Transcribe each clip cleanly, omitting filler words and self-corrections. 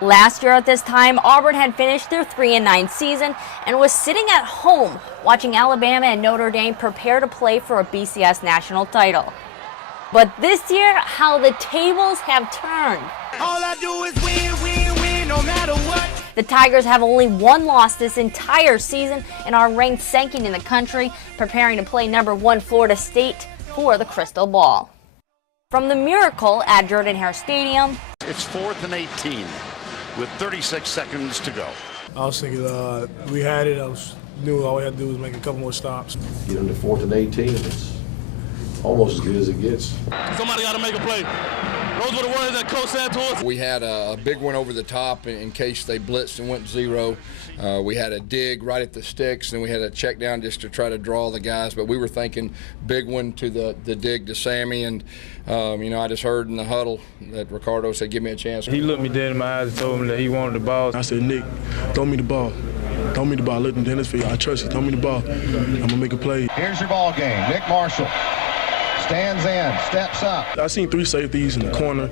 Last year at this time, Auburn had finished their 3-9 season and was sitting at home watching Alabama and Notre Dame prepare to play for a BCS national title. But this year, how the tables have turned. All I do is win, win, win, no matter what. The Tigers have only one loss this entire season and are ranked second in the country, preparing to play #1 Florida State for the Crystal Ball. From the Miracle at Jordan-Hare Stadium, it's 4th and 18 with 36 seconds to go. I was thinking we had it. Knew all we had to do was make a couple more stops. Get them to 4th and 18. It's almost as good as it gets. Somebody got to make a play. Those were the words that Coach said to us. We had a big one over the top in case they blitzed and went zero. We had a dig right at the sticks, and we had a check down just to try to draw the guys. But we were thinking big one to the dig to Sammy. And, I just heard in the huddle that Ricardo said, give me a chance. He looked me dead in my eyes and told me that he wanted the ball. I said, Nick, throw me the ball. Throw me the ball. Look in Dennis field. I trust you. Throw me the ball. I'm going to make a play. Here's your ball game. Nick Marshall stands in, steps up. I seen 3 safeties in the corner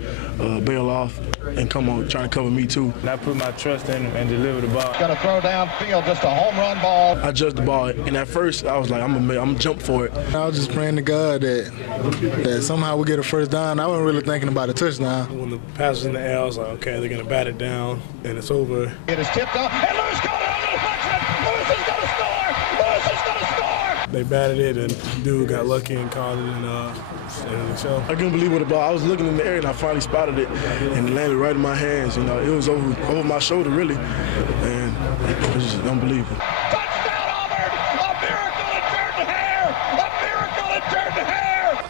bail off and come on, trying to cover me too. And I put my trust in him and deliver the ball. Got to throw downfield, just a home run ball. I judged the ball, and at first I was like, I'm gonna jump for it. I was just praying to God that somehow we get a first down. I wasn't really thinking about a touchdown. When the pass was in the air, I was like, okay, they're gonna bat it down, and it's over. It is tipped up, and Lewis got it on the deflection. Lewis is gonna score. Lewis is gonna score. They batted it, and dude got lucky and caught it, and so I couldn't believe what the ball. I was looking in the air, and I finally spotted it, and it landed right in my hands. It was over my shoulder, really, and it was just unbelievable. Touchdown, Auburn! A miracle in Jordan-Hare! A miracle in Jordan-Hare!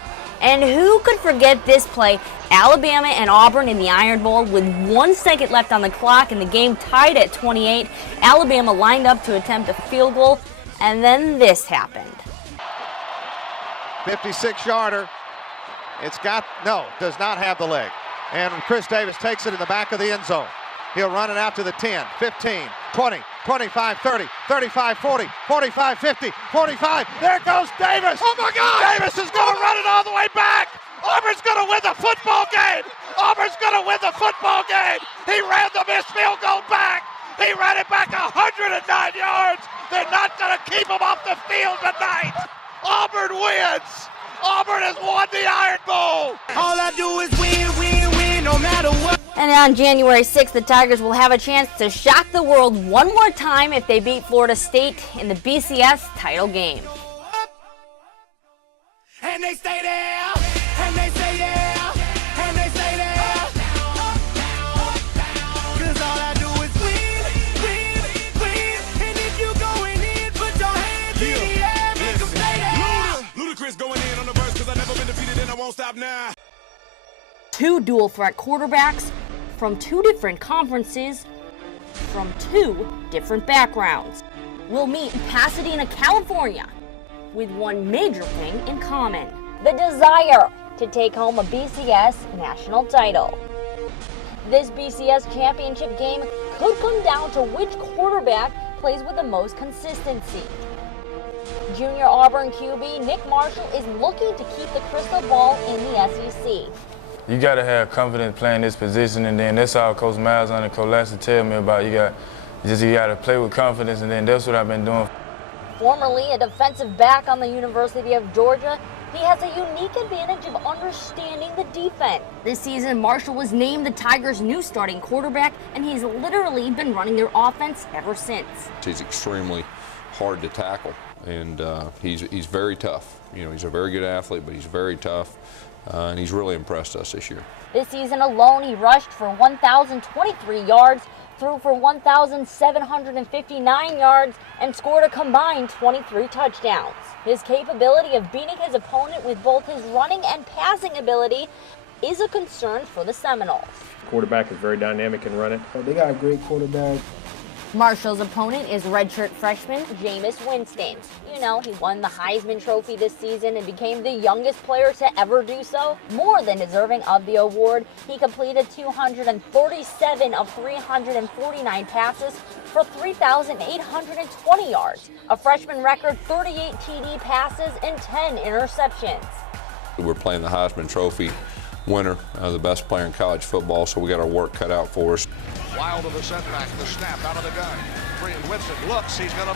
and who could forget this play? Alabama and Auburn in the Iron Bowl with 1 second left on the clock and the game tied at 28. Alabama lined up to attempt a field goal, and then this happened. 56-yarder. Does not have the leg. And Chris Davis takes it in the back of the end zone. He'll run it out to the 10, 15, 20, 25, 30, 35, 40, 45, 50, 45. There goes Davis. Oh my God! Davis is going to run it all the way back. Auburn's going to win the football game. Auburn's going to win the football game. He ran the missed field goal back. He ran it back 109 yards. They're not going to keep him off the field tonight. Auburn wins. Auburn has won the Iron Bowl. All I do is win, win, win, no matter what. And on January 6th, the Tigers will have a chance to shock the world one more time if they beat Florida State in the BCS title game. And they stay there, and they stay there, and they stay there. 'Cause all I do is win, win, win. And if you going in, put your hands in the air, make them stay there. Ludacris going in on the verse because I've never been defeated and I won't stop now. Two dual threat quarterbacks from two different conferences, from two different backgrounds, will meet in Pasadena, California, with one major thing in common: the desire to take home a BCS national title. This BCS championship game could come down to which quarterback plays with the most consistency. Junior Auburn QB Nick Marshall is looking to keep the crystal ball in the SEC. You got to have confidence playing this position, and then that's all Coach Miles and Coach Lasser tell me about. You got to play with confidence, and then that's what I've been doing. Formerly a defensive back on the University of Georgia, he has a unique advantage of understanding the defense. This season, Marshall was named the Tigers' new starting quarterback, and he's literally been running their offense ever since. He's extremely hard to tackle, and he's very tough. He's a very good athlete, but he's very tough. And he's really impressed us this year. This season alone, he rushed for 1,023 yards, threw for 1,759 yards, and scored a combined 23 touchdowns. His capability of beating his opponent with both his running and passing ability is a concern for the Seminoles. The quarterback is very dynamic and running. They got a great quarterback. Marshall's opponent is redshirt freshman Jameis Winston. He won the Heisman Trophy this season and became the youngest player to ever do so. More than deserving of the award, he completed 237 of 349 passes for 3,820 yards, a freshman record 38 TD passes and 10 interceptions. We're playing the Heisman Trophy winner, the best player in college football, so we got our work cut out for us. Wild of the setback, the snap out of the gun. Winston looks, he got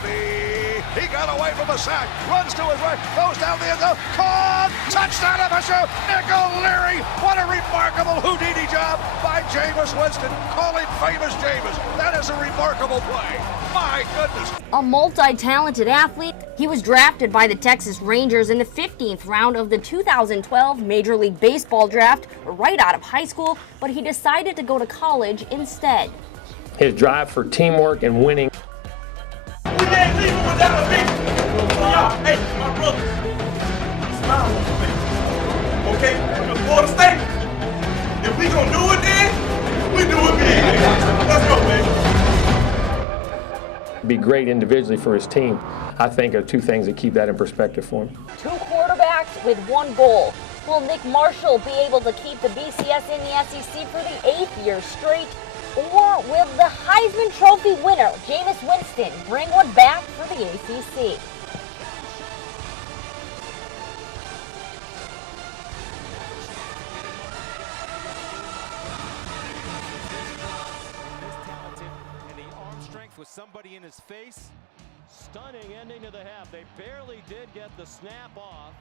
away from a sack, runs to his right, goes down the end zone, caught, touchdown FSU, Nick O'Leary. What a remarkable Houdini job by Jameis Winston. Call him famous Jameis. That is a remarkable play. My goodness. A multi-talented athlete, he was drafted by the Texas Rangers in the 15th round of the 2012 Major League Baseball draft right out of high school, but he decided to go to college instead. His drive for teamwork and winning. We can't leave him without a victory. So y'all, hey, my brother, smile on the face. Okay? We're gonna Florida State. If we gonna do it then, we do it big. Let's go, baby. Be great individually for his team. I think are two things that keep that in perspective for him. 2 quarterbacks with 1 goal. Will Nick Marshall be able to keep the BCS in the SEC for the 8th year straight? Or will the Heisman Trophy winner, Jameis Winston, bring one back for the ACC? And the arm strength with somebody in his face. Stunning ending to the half. They barely did get the snap off.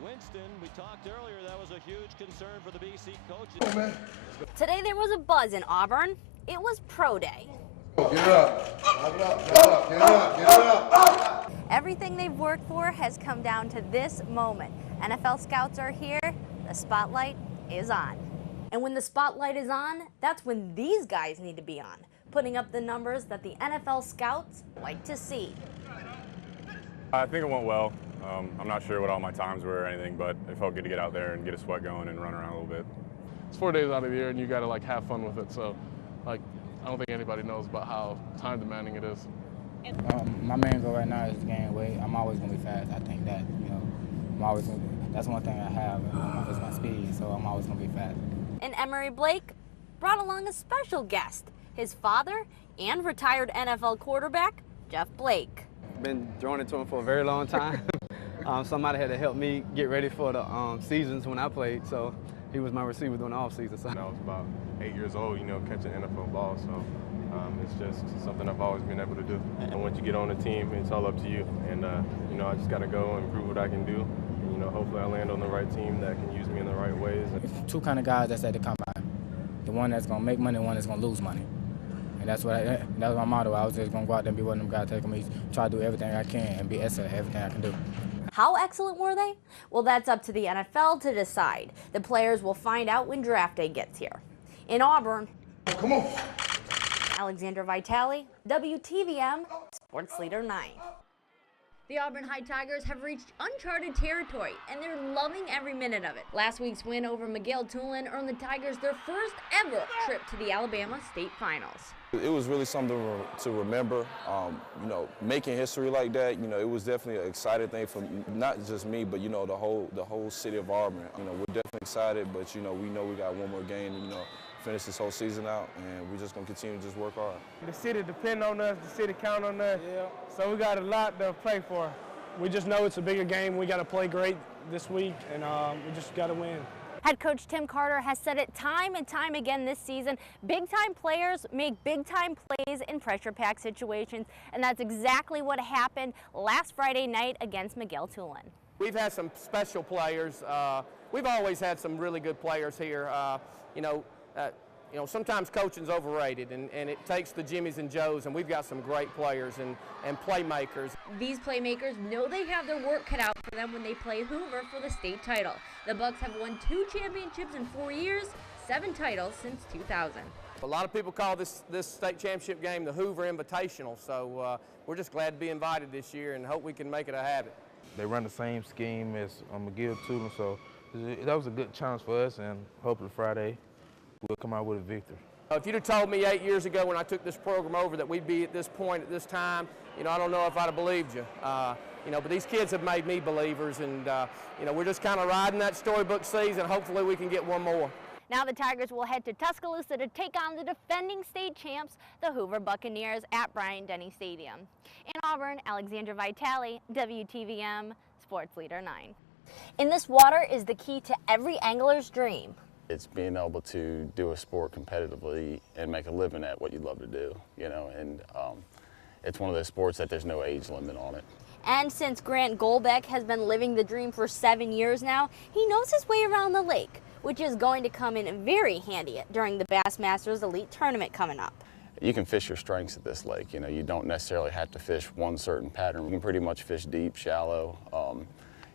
Winston, we talked earlier, that was a huge concern for the BC coaches. Today there was a buzz in Auburn. It was Pro Day. Get it up. Get it up. Get it up. Get it up. Everything they've worked for has come down to this moment. NFL scouts are here. The spotlight is on. And when the spotlight is on, that's when these guys need to be on, putting up the numbers that the NFL scouts like to see. I think it went well. I'm not sure what all my times were or anything, but it felt good to get out there and get a sweat going and run around a little bit. It's 4 days out of the year and you gotta like have fun with it. So like, I don't think anybody knows about how time demanding it is. My main goal right now is to gain weight. I'm always gonna be fast. I think that, I'm always gonna be, that's one thing I have, is my speed, so I'm always gonna be fast. And Emory Blake brought along a special guest, his father and retired NFL quarterback, Jeff Blake. Been throwing it to him for a very long time. Somebody had to help me get ready for the seasons when I played, so he was my receiver during the off season. So. I was about 8 years old, catching NFL ball, so it's just something I've always been able to do. And once you get on the team, it's all up to you. And I just got to go and prove what I can do. And hopefully I land on the right team that can use me in the right ways. Two kind of guys that's at the combine: the one that's gonna make money, and one that's gonna lose money. And that's that was my motto. I was just gonna go out there and be one of them guys, take them easy, try to do everything I can, and be excellent at everything I can do. How excellent were they? Well, that's up to the NFL to decide. The players will find out when draft day gets here. In Auburn, come on. Alexander Vitale, WTVM, Sports Leader 9. The Auburn High Tigers have reached uncharted territory, and they're loving every minute of it. Last week's win over Miguel Tulin earned the Tigers their first ever trip to the Alabama State Finals. It was really something to remember. Making history like that, it was definitely an exciting thing for not just me, but the whole city of Auburn. We're definitely excited, but we know we got one more game to finish this whole season out, and we're just gonna continue to just work hard. The city depend on us, the city count on us, so we got a lot to play for. We just know it's a bigger game. We got to play great this week, and we just got to win. Head coach Tim Carter has said it time and time again this season, big-time players make big-time plays in pressure-packed situations, and that's exactly what happened last Friday night against Miguel Tulin. We've had some special players. We've always had some really good players here. Sometimes coaching's overrated, and it takes the Jimmies and Joes, and we've got some great players and playmakers. These playmakers know they have their work cut out for them when they play Hoover for the state title. The Bucks have won 2 championships in 4 years, 7 titles since 2000. A lot of people call this state championship game the Hoover Invitational, so we're just glad to be invited this year and hope we can make it a habit. They run the same scheme as McGill Tulin, so that was a good challenge for us, and hopefully Friday we'll come out with a victory. If you'd have told me 8 years ago when I took this program over that we'd be at this point at this time, I don't know if I'd have believed you. But these kids have made me believers, and we're just kind of riding that storybook season. Hopefully we can get one more. Now the Tigers will head to Tuscaloosa to take on the defending state champs, the Hoover Buccaneers, at Bryant-Denny Stadium. In Auburn, Alexander Vitale, WTVM, Sports Leader 9. In this water is the key to every angler's dream. It's being able to do a sport competitively and make a living at what you love to do, you know, and it's one of those sports that there's no age limit on it. And since Grant Golbeck has been living the dream for 7 years now, he knows his way around the lake, which is going to come in very handy during the Bassmasters Elite Tournament coming up. You can fish your strengths at this lake. You know, you don't necessarily have to fish one certain pattern. You can pretty much fish deep, shallow,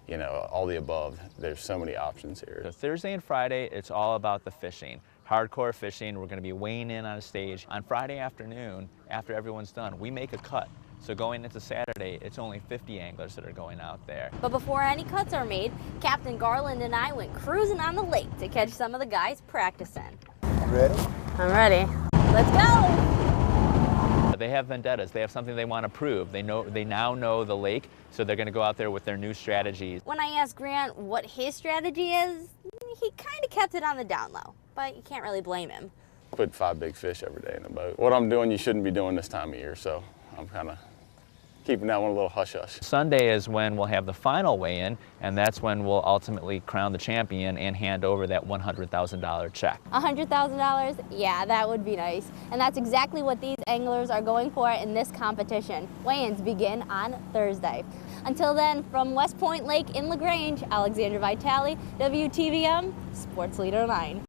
you know, all the above. There's so many options here. So Thursday and Friday, it's all about the fishing. Hardcore fishing. We're going to be weighing in on a stage. On Friday afternoon, after everyone's done, we make a cut. So going into Saturday, it's only 50 anglers that are going out there. But before any cuts are made, Captain Garland and I went cruising on the lake to catch some of the guys practicing. Ready? I'm ready. Let's go! They have vendettas. They have something they want to prove. They now know the lake, so they're going to go out there with their new strategies. When I asked Grant what his strategy is, he kind of kept it on the down low, but you can't really blame him. Put 5 big fish every day in the boat. What I'm doing, you shouldn't be doing this time of year, so I'm kind of keeping that one a little hush-hush. Sunday is when we'll have the final weigh-in, and that's when we'll ultimately crown the champion and hand over that $100,000 check. $100,000? Yeah, that would be nice. And that's exactly what these anglers are going for in this competition. Weigh-ins begin on Thursday. Until then, from West Point Lake in LaGrange, Alexandra Vitale, WTVM, Sports Leader 9.